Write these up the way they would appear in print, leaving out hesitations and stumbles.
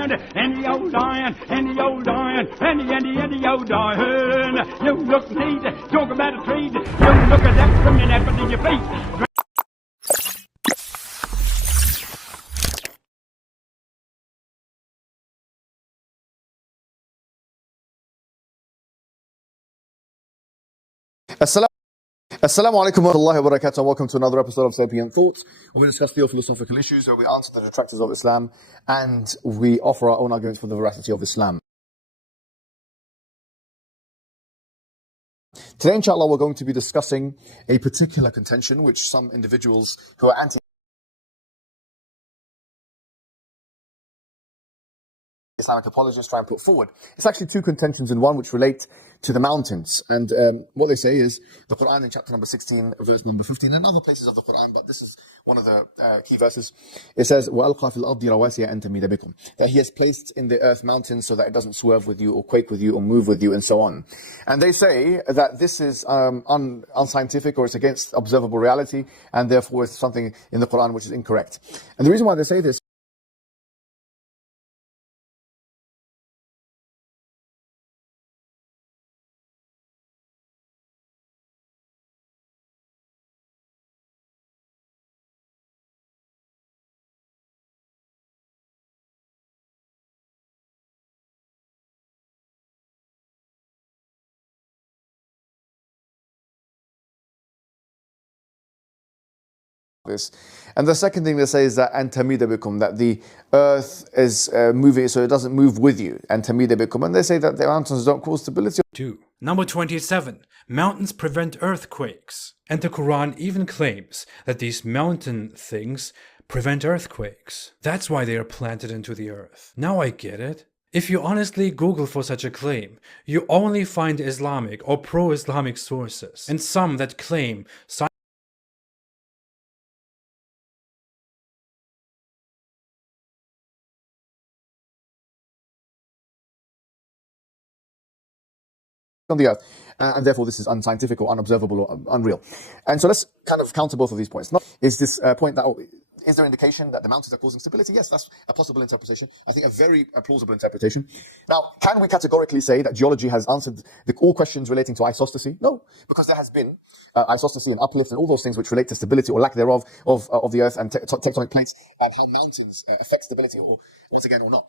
iron, any old iron, any old iron, any old iron. You look and see, talk about a trade. You look at that from your apple in your face. Assalamu alaikum wa rahmatullahi wa barakatuh, and welcome to another episode of Sapient Thoughts, where we discuss theophilosophical issues, where we answer the detractors of Islam, and we offer our own arguments for the veracity of Islam. Today, inshallah, we're going to be discussing a particular contention which some individuals who are Islamic apologists try and put forward. It's actually two contentions in one which relate to the mountains. And what they say is the Quran in chapter number 16, verse number 15, and other places of the Quran, but this is one of the key verses. It says, وَأَلْقَى فِي الْأَرْضِ رَوَاسِيَ أَن تَمِيدَ بِكُمْ, that He has placed in the earth mountains so that it doesn't swerve with you or quake with you or move with you and so on. And they say that this is unscientific, or it's against observable reality, and therefore it's something in the Quran which is incorrect. And the reason why they say this and the second thing they say is that antamida bikum, that the earth is moving so it doesn't move with you, antamida bikum, and they say that the mountains don't cause stability. 2. Number 27. Mountains prevent earthquakes. And the Quran even claims that these mountain things prevent earthquakes. That's why they are planted into the earth. Now I get it. If you honestly Google for such a claim, you only find Islamic or pro-Islamic sources, and some that claim on the earth, and therefore this is unscientific or unobservable or unreal. And so let's kind of counter both of these points. Is this point that, is there indication that the mountains are causing stability? Yes, that's a possible interpretation. I think a very plausible interpretation. Now, can we categorically say that geology has answered all questions relating to isostasy? No, because there has been isostasy and uplift and all those things which relate to stability or lack thereof of the earth and tectonic plates, and how mountains affect stability, or once again, or not.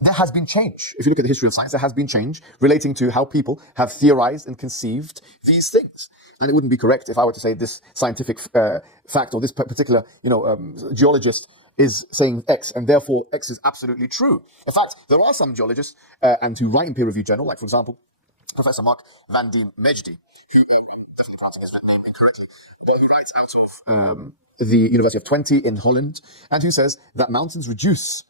There has been change. If you look at the history of science, there has been change relating to how people have theorized and conceived these things. And it wouldn't be correct if I were to say this scientific fact or this particular, geologist is saying X, and therefore X is absolutely true. In fact, there are some geologists and who write in peer-reviewed journal, like for example, Professor Mark van den Mejdi, who definitely pronouncing his name incorrectly, but who writes out of the University of Twente in Holland, and who says that mountains reduce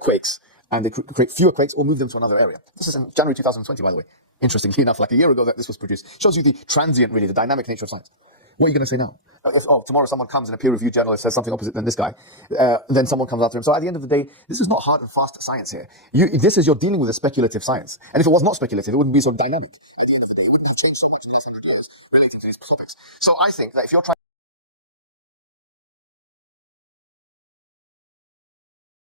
quakes, and they create fewer quakes or move them to another area. This is in January 2020, by the way. Interestingly enough, like a year ago that this was produced. Shows you the transient, really, the dynamic nature of science. What are you going to say now? Tomorrow someone comes in a peer-reviewed journal and says something opposite than this guy. Then someone comes after him. So at the end of the day, this is not hard and fast science here. You're dealing with a speculative science. And if it was not speculative, it wouldn't be so dynamic. At the end of the day, it wouldn't have changed so much in the last 100 years relating to these topics. So I think that if you're trying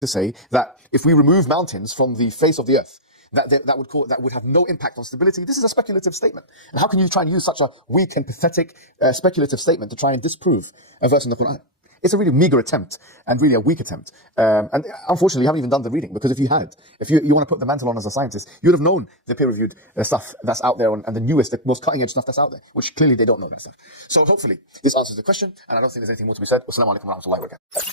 to say that if we remove mountains from the face of the earth, that would have no impact on stability. This is a speculative statement. And how can you try and use such a weak and pathetic speculative statement to try and disprove a verse in the Quran? It's a really meager attempt and really a weak attempt. And unfortunately, you haven't even done the reading, because if you want to put the mantle on as a scientist, you would have known the peer-reviewed stuff that's out there and the newest, the most cutting-edge stuff that's out there, which clearly they don't know this stuff. So hopefully this answers the question, and I don't think there's anything more to be said. Wassalamu alaikum wa rahmatullahi wa barakatuh.